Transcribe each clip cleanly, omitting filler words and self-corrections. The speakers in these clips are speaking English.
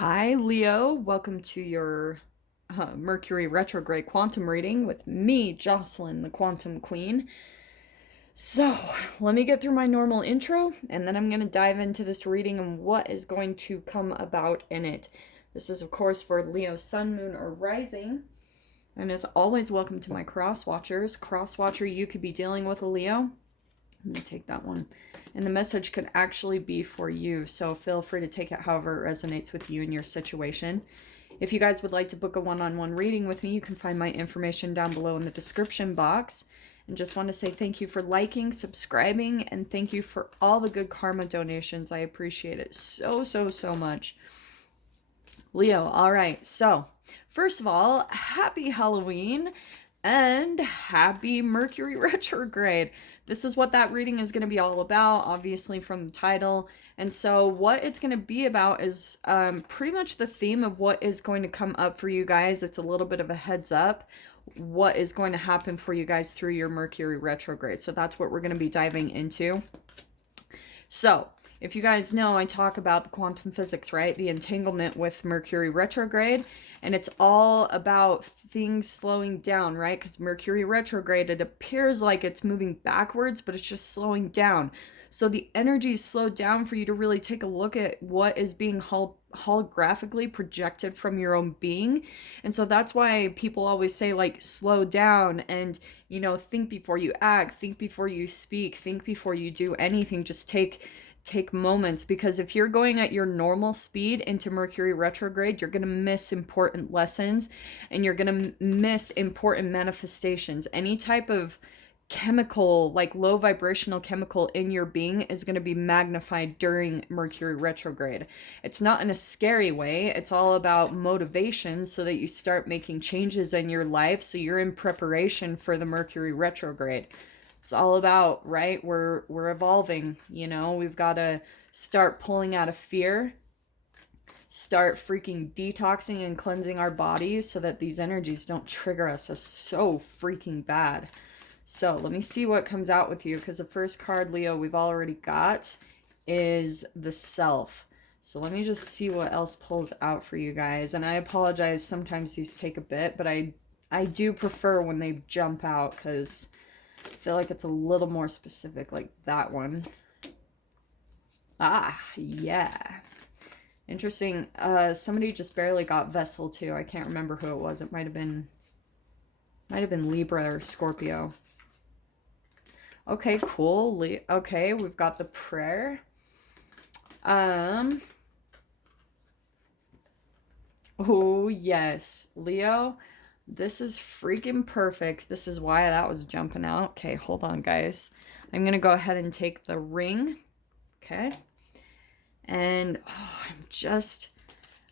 Hi, Leo. Welcome to your Mercury Retrograde Quantum reading with me, Jocelyn, the Quantum Queen. So, let me get through my normal intro, and then I'm going to dive into this reading and what is going to come about in it. This is, of course, for Leo, Sun, Moon, or Rising. And as always, welcome to my cross watchers. Cross watcher, you could be dealing with a Leo. Let me take that one. And the message could actually be for you, so feel free to take it however it resonates with you and your situation. If you guys would like to book a one-on-one reading with me, you can find my information down below in the description box. And just want to say thank you for liking, subscribing, and thank you for all the good karma donations. I appreciate it so, so much. Leo, all right. So, first of all, happy Halloween. And happy Mercury retrograde. This is what that reading is going to be all about, obviously from the title. And so what it's going to be about is pretty much the theme of what is going to come up for you guys. It's a little bit of a heads up what is going to happen for you guys through your Mercury retrograde. So that's what we're going to be diving into. So if you guys know, I talk about the quantum physics, right? The entanglement with Mercury retrograde. And it's all about things slowing down, right? Because Mercury retrograde, it appears like it's moving backwards, but it's just slowing down. So the energy is slowed down for you to really take a look at what is being holographically projected from your own being. And so that's why people always say, like, slow down and, you know, think before you act, think before you speak, think before you do anything. Just take moments, because if you're going at your normal speed into Mercury retrograde, you're going to miss important lessons and you're going to miss important manifestations. Any type of chemical, like low vibrational chemical in your being, is going to be magnified during Mercury retrograde. It's not in a scary way. It's all about motivation so that you start making changes in your life, so you're in preparation for the Mercury retrograde. It's all about, right? We're evolving, you know. We've got to start pulling out of fear, start freaking detoxing and cleansing our bodies so that these energies don't trigger us as so freaking bad. So let me see what comes out with you, because the first card, Leo, we've already got is the Self. So let me just see what else pulls out for you guys. And I apologize, sometimes these take a bit, but I do prefer when they jump out, because I feel like it's a little more specific, like that one. Ah, yeah. Interesting. Somebody just barely got Vessel too. I can't remember who it was. It might have been Libra or Scorpio. Okay, cool. Okay, we've got the prayer. Oh, yes. Leo, this is freaking perfect. This is why that was jumping out. Okay, hold on, guys. I'm going to go ahead and take the ring. Okay. And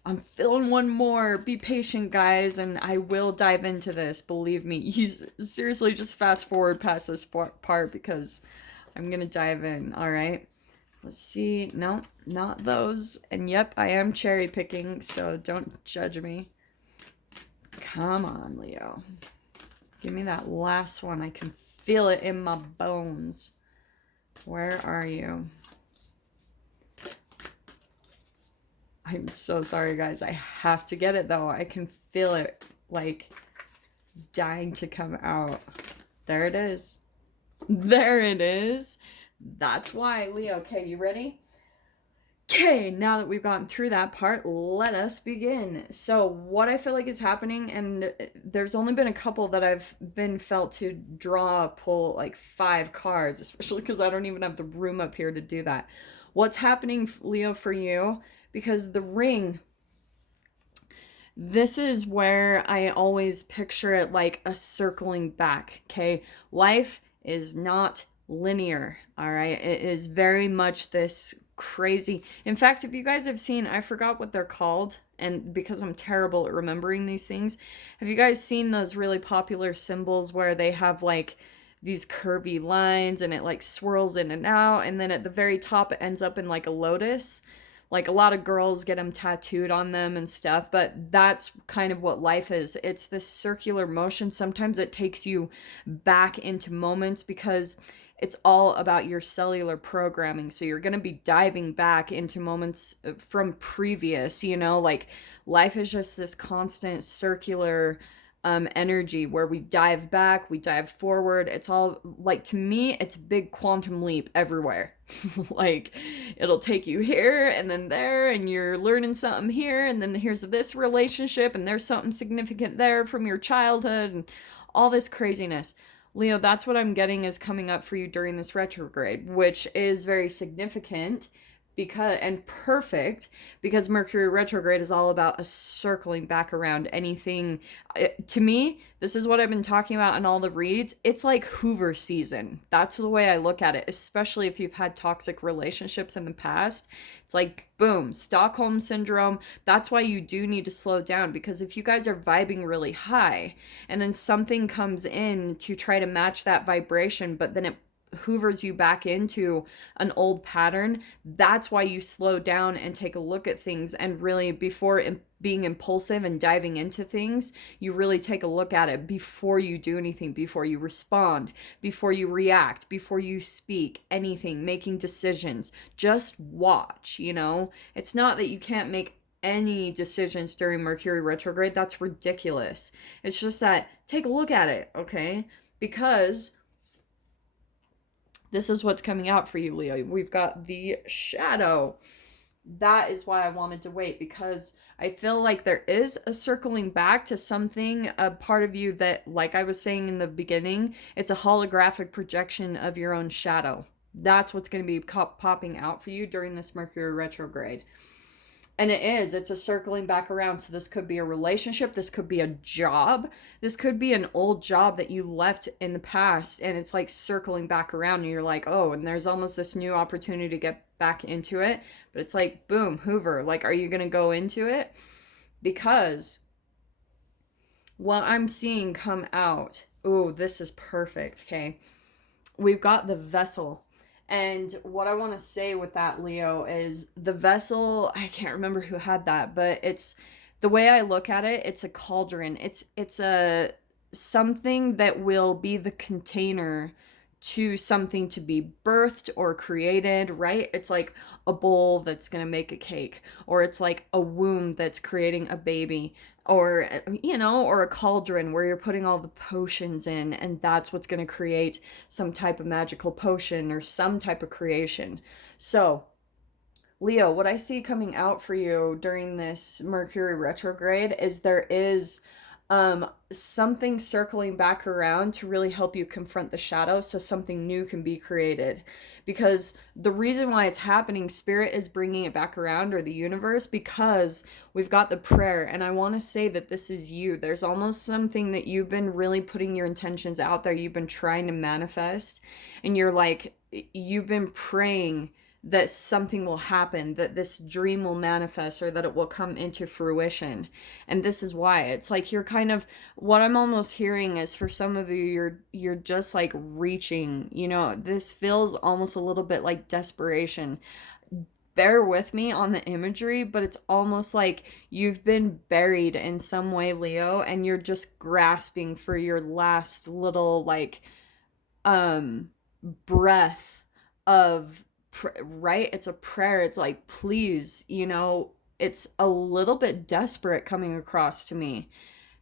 I'm feeling one more. Be patient, guys, and I will dive into this. Believe me. You seriously just fast forward past this part, because I'm going to dive in. All right. Let's see. No, not those. And yep, I am cherry picking, so don't judge me. Come on, Leo. Give me that last one. I can feel it in my bones. Where are you? I'm so sorry, guys. I have to get it, though. I can feel it, like, dying to come out. There it is. There it is. That's why, Leo. Okay, you ready? Okay, now that we've gotten through that part, let us begin. So what I feel like is happening, and there's only been a couple that I've been felt to pull like 5 cards, especially because I don't even have the room up here to do that. What's happening, Leo, for you? Because the ring, this is where I always picture it like a circling back, okay? Life is not linear, all right? It is very much this crazy. In fact, if you guys have seen, I forgot what they're called, and because I'm terrible at remembering these things, have you guys seen those really popular symbols where they have like these curvy lines and it like swirls in and out, and then at the very top it ends up in like a lotus? Like, a lot of girls get them tattooed on them and stuff, but that's kind of what life is. It's this circular motion. Sometimes it takes you back into moments, because it's all about your cellular programming. So you're going to be diving back into moments from previous, like life is just this constant circular energy where we dive back, we dive forward. It's all like, to me, it's a big quantum leap everywhere. Like, it'll take you here and then there, and you're learning something here, and then here's this relationship, and there's something significant there from your childhood, and all this craziness. Leo, that's what I'm getting is coming up for you during this retrograde, which is very significant and perfect, because Mercury retrograde is all about a circling back around anything. To me, this is what I've been talking about in all the reads. It's like Hoover season. That's the way I look at it, especially if you've had toxic relationships in the past. It's like, boom, Stockholm syndrome. That's why you do need to slow down, because if you guys are vibing really high and then something comes in to try to match that vibration, but then it hoovers you back into an old pattern, that's why you slow down and take a look at things, and really, before being impulsive and diving into things, you really take a look at it before you do anything, before you respond, before you react, before you speak anything, making decisions. Just watch. It's not that you can't make any decisions during Mercury retrograde. That's ridiculous. It's just that take a look at it, okay? Because this is what's coming out for you, Leo. We've got the shadow. That is why I wanted to wait, because I feel like there is a circling back to something, a part of you that, like I was saying in the beginning, it's a holographic projection of your own shadow. That's what's going to be popping out for you during this Mercury retrograde. And it's a circling back around. So this could be a relationship. This could be a job. This could be an old job that you left in the past, and it's like circling back around, and you're like, oh, and there's almost this new opportunity to get back into it. But it's like, boom, Hoover. Like, are you going to go into it? Because what I'm seeing come out, oh, this is perfect. Okay. We've got the vessel. And what I want to say with that, Leo, is the vessel, I can't remember who had that, but it's the way I look at it, it's a cauldron. It's a something that will be the container to something to be birthed or created, right? It's like a bowl that's going to make a cake, or it's like a womb that's creating a baby, or or a cauldron where you're putting all the potions in, and that's what's going to create some type of magical potion or some type of creation. So Leo, what I see coming out for you during this Mercury retrograde is there is something circling back around to really help you confront the shadow, so something new can be created. Because the reason why it's happening, Spirit is bringing it back around, or the universe, because we've got the prayer. And I want to say that this is you. There's almost something that you've been really putting your intentions out there. You've been trying to manifest, and you've been praying that something will happen, that this dream will manifest, or that it will come into fruition. And this is why it's like you're kind of, what I'm almost hearing is, for some of you, you're just like reaching, this feels almost a little bit like desperation. Bear with me on the imagery, but it's almost like you've been buried in some way, Leo, and you're just grasping for your last little breath of, right? It's a prayer. It's like, please, it's a little bit desperate coming across to me,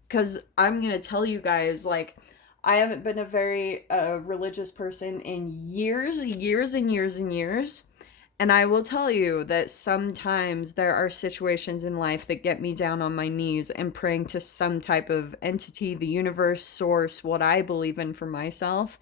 because I'm going to tell you guys, I haven't been a very religious person in years and years and years. And I will tell you that sometimes there are situations in life that get me down on my knees and praying to some type of entity, the universe, source, what I believe in for myself.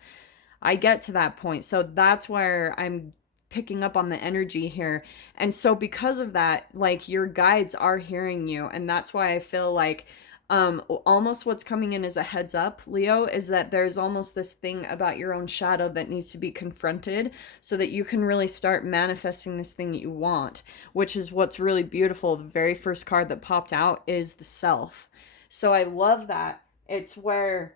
I get to that point. So that's where I'm picking up on the energy here. And so because of that, your guides are hearing you. And that's why I feel like almost what's coming in as a heads up, Leo, is that there's almost this thing about your own shadow that needs to be confronted, so that you can really start manifesting this thing that you want, which is what's really beautiful. The very first card that popped out is the self. So I love that. It's where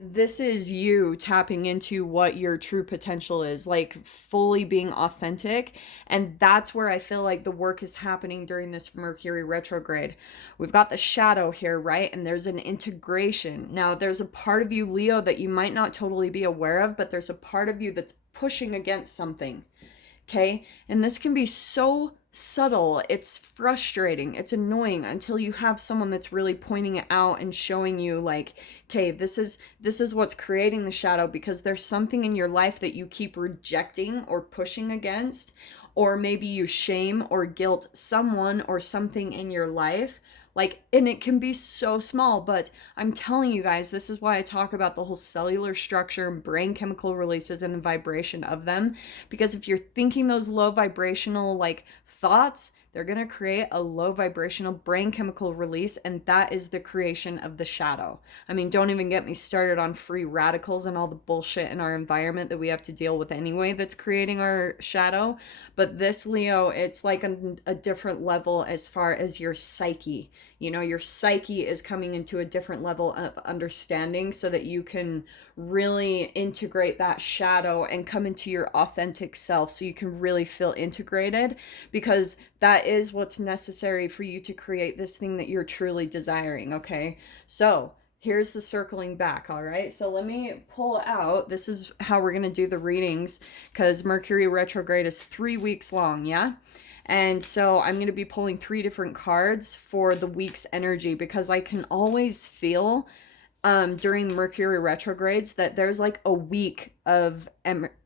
this is you tapping into what your true potential is, like fully being authentic. And that's where I feel like the work is happening during this Mercury retrograde. We've got the shadow here, right? And there's an integration. Now, there's a part of you, Leo, that you might not totally be aware of, but there's a part of you that's pushing against something. Okay. And this can be so subtle. It's frustrating. It's annoying until you have someone that's really pointing it out and showing you like, okay, this is what's creating the shadow, because there's something in your life that you keep rejecting or pushing against, or maybe you shame or guilt someone or something in your life. Like, and it can be so small, but I'm telling you guys, this is why I talk about the whole cellular structure, brain chemical releases, and the vibration of them. Because if you're thinking those low vibrational like thoughts, they're going to create a low vibrational brain chemical release, and that is the creation of the shadow. I mean, don't even get me started on free radicals and all the bullshit in our environment that we have to deal with anyway that's creating our shadow. But this, Leo, it's like a different level as far as your psyche. You know, your psyche is coming into a different level of understanding so that you can really integrate that shadow and come into your authentic self, so you can really feel integrated, because that is what's necessary for you to create this thing that you're truly desiring. Okay, so here's the circling back. All right, so let me pull out, this is how we're going to do the readings, because Mercury retrograde is 3 weeks long. Yeah. And so I'm going to be pulling 3 different cards for the week's energy, because I can always feel during Mercury retrogrades that there's like a week of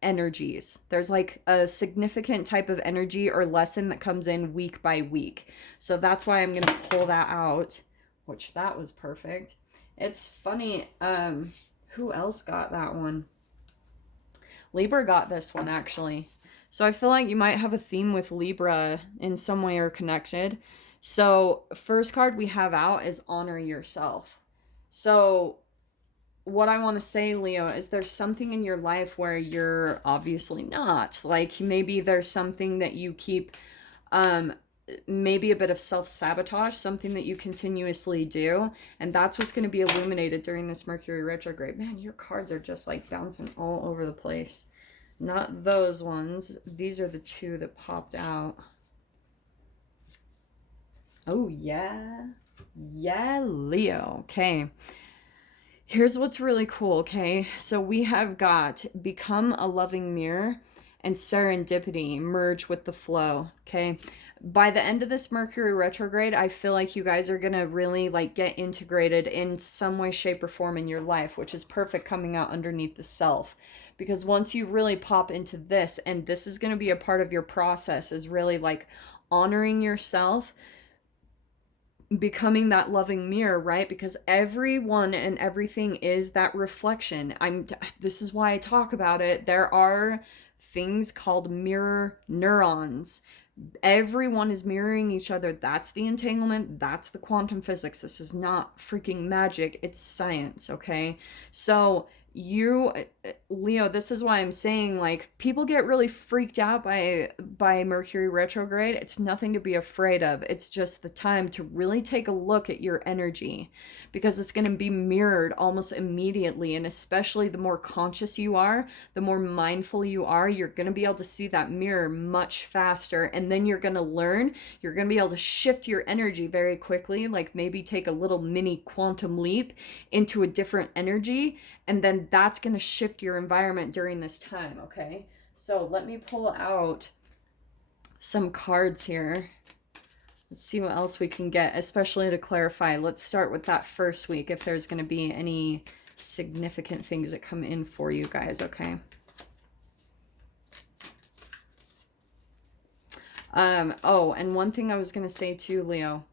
energies. There's like a significant type of energy or lesson that comes in week by week. So that's why I'm going to pull that out, which that was perfect. It's funny. Who else got that one? Libra got this one, actually. So I feel like you might have a theme with Libra in some way or connected. So first card we have out is honor yourself. So what I want to say, Leo, is there's something in your life where you're obviously not. Like, maybe there's something that you keep, maybe a bit of self-sabotage, something that you continuously do. And that's what's going to be illuminated during this Mercury retrograde. Man, your cards are just like bouncing all over the place. Not those ones. These are the 2 that popped out. Oh, yeah. Yeah, Leo. Okay. Here's what's really cool, okay? So we have got become a loving mirror and serendipity merge with the flow, okay? By the end of this Mercury retrograde, I feel like you guys are going to really like get integrated in some way, shape, or form in your life, which is perfect coming out underneath the self. Because once you really pop into this, and this is going to be a part of your process, is really like honoring yourself, becoming that loving mirror, right? Because everyone and everything is that reflection. This is why I talk about it. There are things called mirror neurons. Everyone is mirroring each other. That's the entanglement. That's the quantum physics. This is not freaking magic. It's science, okay? So you, Leo, this is why I'm saying, like, people get really freaked out by Mercury retrograde. It's nothing to be afraid of. It's just the time to really take a look at your energy, because it's going to be mirrored almost immediately. And especially the more conscious you are, the more mindful you are, you're going to be able to see that mirror much faster. And then you're going to learn, you're going to be able to shift your energy very quickly, like maybe take a little mini quantum leap into a different energy. And then that's going to shift your environment during this time, okay? So let me pull out some cards here. Let's see what else we can get, especially to clarify. Let's start with that first week, if there's going to be any significant things that come in for you guys, okay? Oh, and one thing I was going to say too, Leo.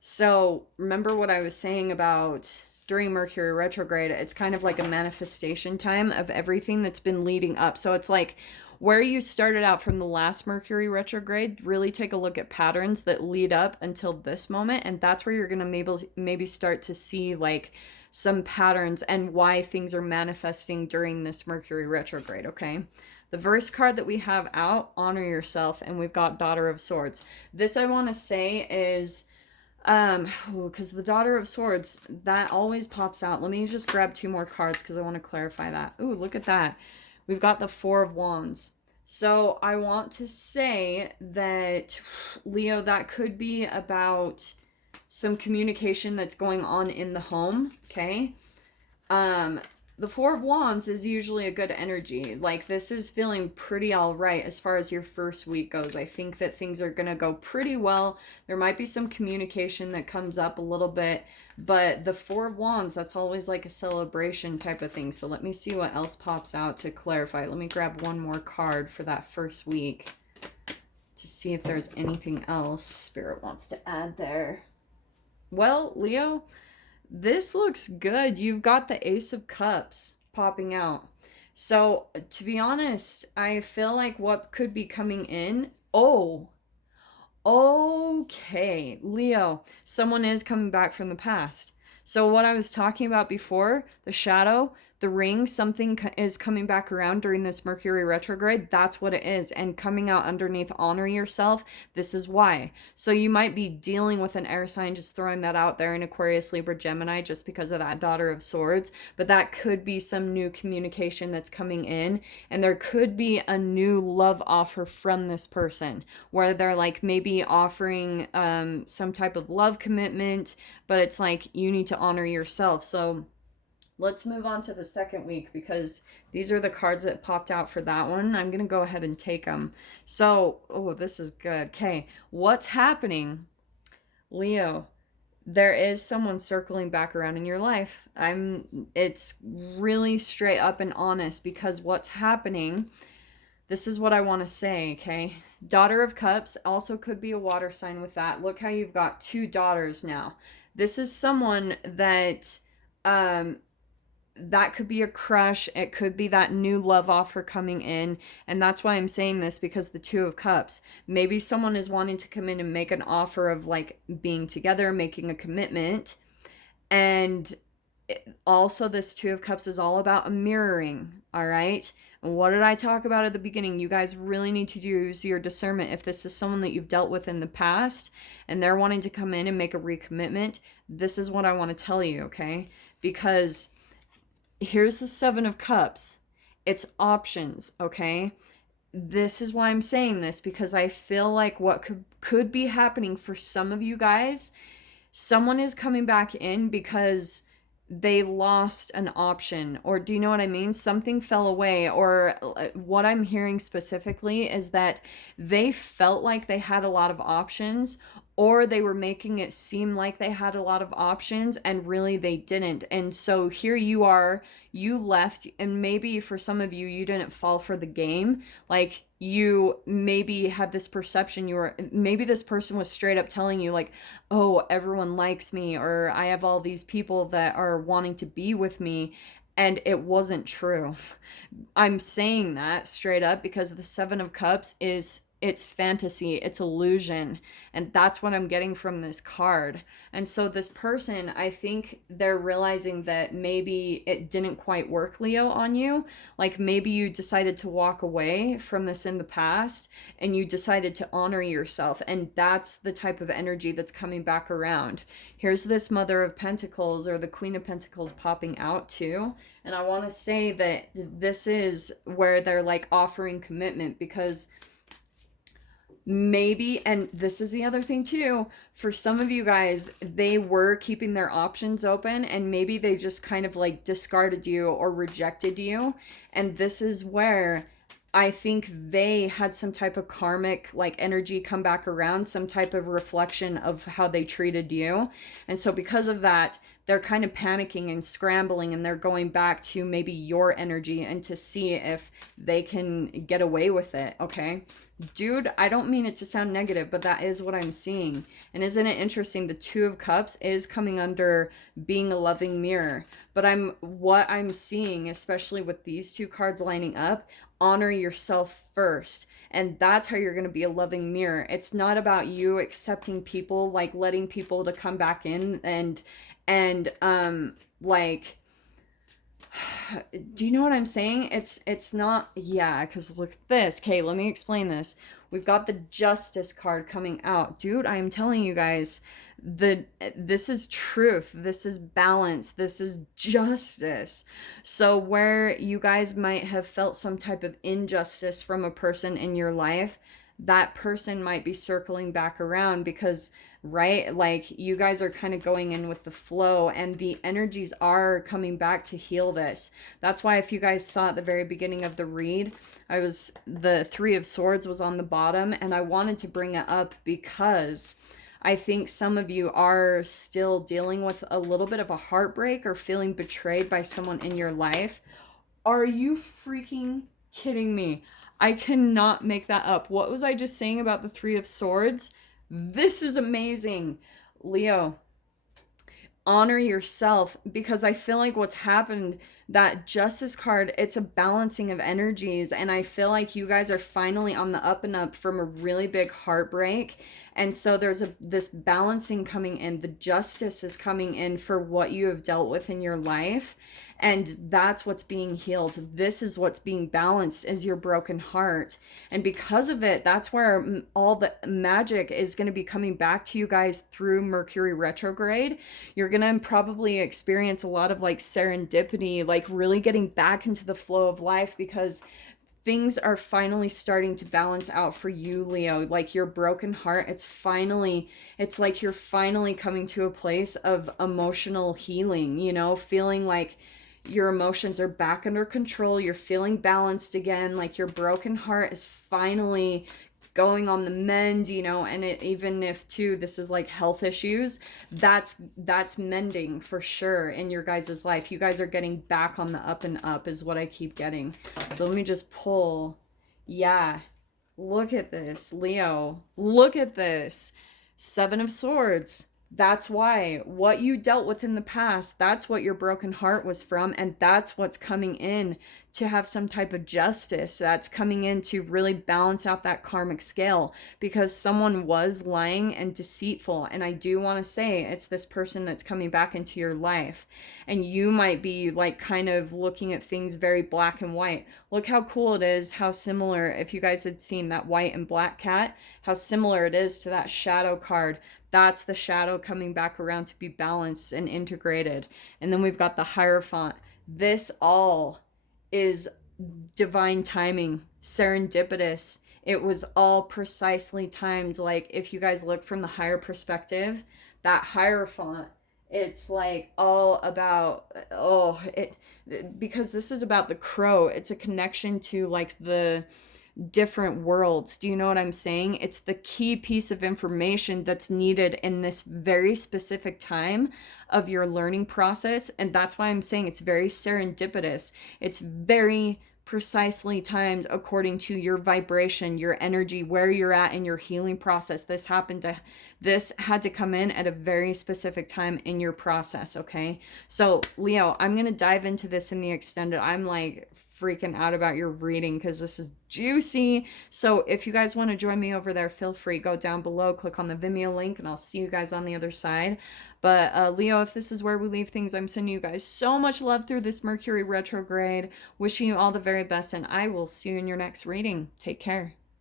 So remember what I was saying about during Mercury retrograde, it's kind of like a manifestation time of everything that's been leading up. So it's like where you started out from the last Mercury retrograde, really take a look at patterns that lead up until this moment. And that's where you're going to maybe start to see like some patterns and why things are manifesting during this Mercury retrograde, okay? The first card that we have out, honor yourself, and we've got Daughter of Swords. This I want to say is Because the Daughter of Swords, that always pops out. Let me just grab 2 more cards because I want to clarify that. Ooh, look at that. We've got the 4 of Wands. So I want to say that, Leo, that could be about some communication that's going on in the home, okay? The 4 of Wands is usually a good energy. Like, this is feeling pretty all right as far as your first week goes. I think that things are going to go pretty well. There might be some communication that comes up a little bit, but the 4 of Wands, that's always like a celebration type of thing. So let me see what else pops out to clarify. Let me grab 1 more card for that first week to see if there's anything else Spirit wants to add there. Well, Leo, this looks good. You've got the Ace of Cups popping out. So, to be honest, I feel like what could be coming in. Oh, okay. Leo, someone is coming back from the past. So, what I was talking about before, the shadow, the ring, something is coming back around during this Mercury retrograde. That's what it is. And coming out underneath honor yourself, this is why. So you might be dealing with an air sign, just throwing that out there, in Aquarius, Libra, Gemini, just because of that Daughter of Swords. But that could be some new communication that's coming in. And there could be a new love offer from this person, where they're like maybe offering some type of love commitment, but it's like you need to honor yourself. So let's move on to the second week, because these are the cards that popped out for that one. I'm going to go ahead and take them. So, oh, this is good. Okay, what's happening? Leo, there is someone circling back around in your life. It's really straight up and honest, because what's happening, this is what I want to say, okay? Daughter of Cups also could be a water sign with that. Look how you've got 2 daughters now. This is someone that that could be a crush. It could be that new love offer coming in. And that's why I'm saying this, because the 2 of Cups, maybe someone is wanting to come in and make an offer of like being together, making a commitment. And also, this 2 of Cups is all about a mirroring, all right? And what did I talk about at the beginning? You guys really need to use your discernment. If this is someone that you've dealt with in the past and they're wanting to come in and make a recommitment, this is what I want to tell you, okay? Because here's the 7 of Cups. It's options, okay? This is why I'm saying this, because I feel like what could be happening for some of you guys, someone is coming back in because they lost an option, or do you know what I mean? Something fell away, or what I'm hearing specifically is that they felt like they had a lot of options, or they were making it seem like they had a lot of options and really they didn't. And so here you are, you left, and maybe for some of you, you didn't fall for the game. Like, you maybe had this perception, maybe this person was straight up telling you like, oh, everyone likes me, or I have all these people that are wanting to be with me, and it wasn't true. I'm saying that straight up because the 7 of Cups it's fantasy, it's illusion, and that's what I'm getting from this card. And so this person, I think they're realizing that maybe it didn't quite work, Leo, on you. Like, maybe you decided to walk away from this in the past and you decided to honor yourself, and that's the type of energy that's coming back around. Here's this Mother of Pentacles, or the Queen of Pentacles, popping out too. And I want to say that this is where they're like offering commitment, because maybe, and this is the other thing too, for some of you guys, they were keeping their options open, and maybe they just kind of like discarded you or rejected you. And this is where I think they had some type of karmic like energy come back around, some type of reflection of how they treated you. And so because of that, they're kind of panicking and scrambling, and they're going back to maybe your energy and to see if they can get away with it, okay? Dude, I don't mean it to sound negative, but that is what I'm seeing. And isn't it interesting? The 2 of Cups is coming under being a loving mirror. But what I'm seeing, especially with these 2 cards lining up, honor yourself first. And that's how you're going to be a loving mirror. It's not about you accepting people, like letting people to come back in and like, do you know what I'm saying? It's not, yeah, because look at this. Okay, let me explain this. We've got the Justice card coming out. Dude, I am telling you guys, this is truth. This is balance. This is justice. So where you guys might have felt some type of injustice from a person in your life, that person might be circling back around because, right, like you guys are kind of going in with the flow and the energies are coming back to heal this. That's why if you guys saw at the very beginning of the read, the Three of Swords was on the bottom, and I wanted to bring it up because I think some of you are still dealing with a little bit of a heartbreak or feeling betrayed by someone in your life. Are you freaking kidding me? I cannot make that up. What was I just saying about the Three of Swords? This is amazing. Leo, honor yourself, because I feel like what's happened, that Justice card, it's a balancing of energies, and I feel like you guys are finally on the up and up from a really big heartbreak. And so there's this balancing coming in. The Justice is coming in for what you have dealt with in your life, and that's what's being healed. This is what's being balanced, is your broken heart. And because of it, that's where all the magic is going to be coming back to you guys through Mercury retrograde. You're going to probably experience a lot of like serendipity, like really getting back into the flow of life, because things are finally starting to balance out for you, Leo. Like your broken heart, it's like you're finally coming to a place of emotional healing, you know, feeling like your emotions are back under control. You're feeling balanced again. Like your broken heart is finally going on the mend, you know. And even if too this is like health issues, that's mending for sure in your guys' life. You guys are getting back on the up and up is what I keep getting. So let me just pull. Yeah, look at this, Leo. Look at this. Seven of Swords. That's why what you dealt with in the past, that's what your broken heart was from, and that's what's coming in to have some type of justice. That's coming in to really balance out that karmic scale, because someone was lying and deceitful. And I do want to say it's this person that's coming back into your life, and you might be like kind of looking at things very black and white. Look how cool it is, how similar, if you guys had seen that white and black cat, how similar it is to that shadow card. That's the shadow coming back around to be balanced and integrated. And then we've got the Hierophant. This all is divine timing, serendipitous. It was all precisely timed. Like if you guys look from the higher perspective, that Hierophant, it's like all about, because this is about the crow. It's a connection to like the different worlds. Do you know what I'm saying? It's the key piece of information that's needed in this very specific time of your learning process. And that's why I'm saying it's very serendipitous. It's very precisely timed according to your vibration, your energy, where you're at in your healing process. This had to come in at a very specific time in your process. Okay. So Leo, I'm going to dive into this in the extended. I'm like freaking out about your reading because this is juicy. So if you guys want to join me over there, feel free, go down below, click on the Vimeo link, and I'll see you guys on the other side. But Leo, if this is where we leave things, I'm sending you guys so much love through this Mercury retrograde, wishing you all the very best, and I will see you in your next reading. Take care.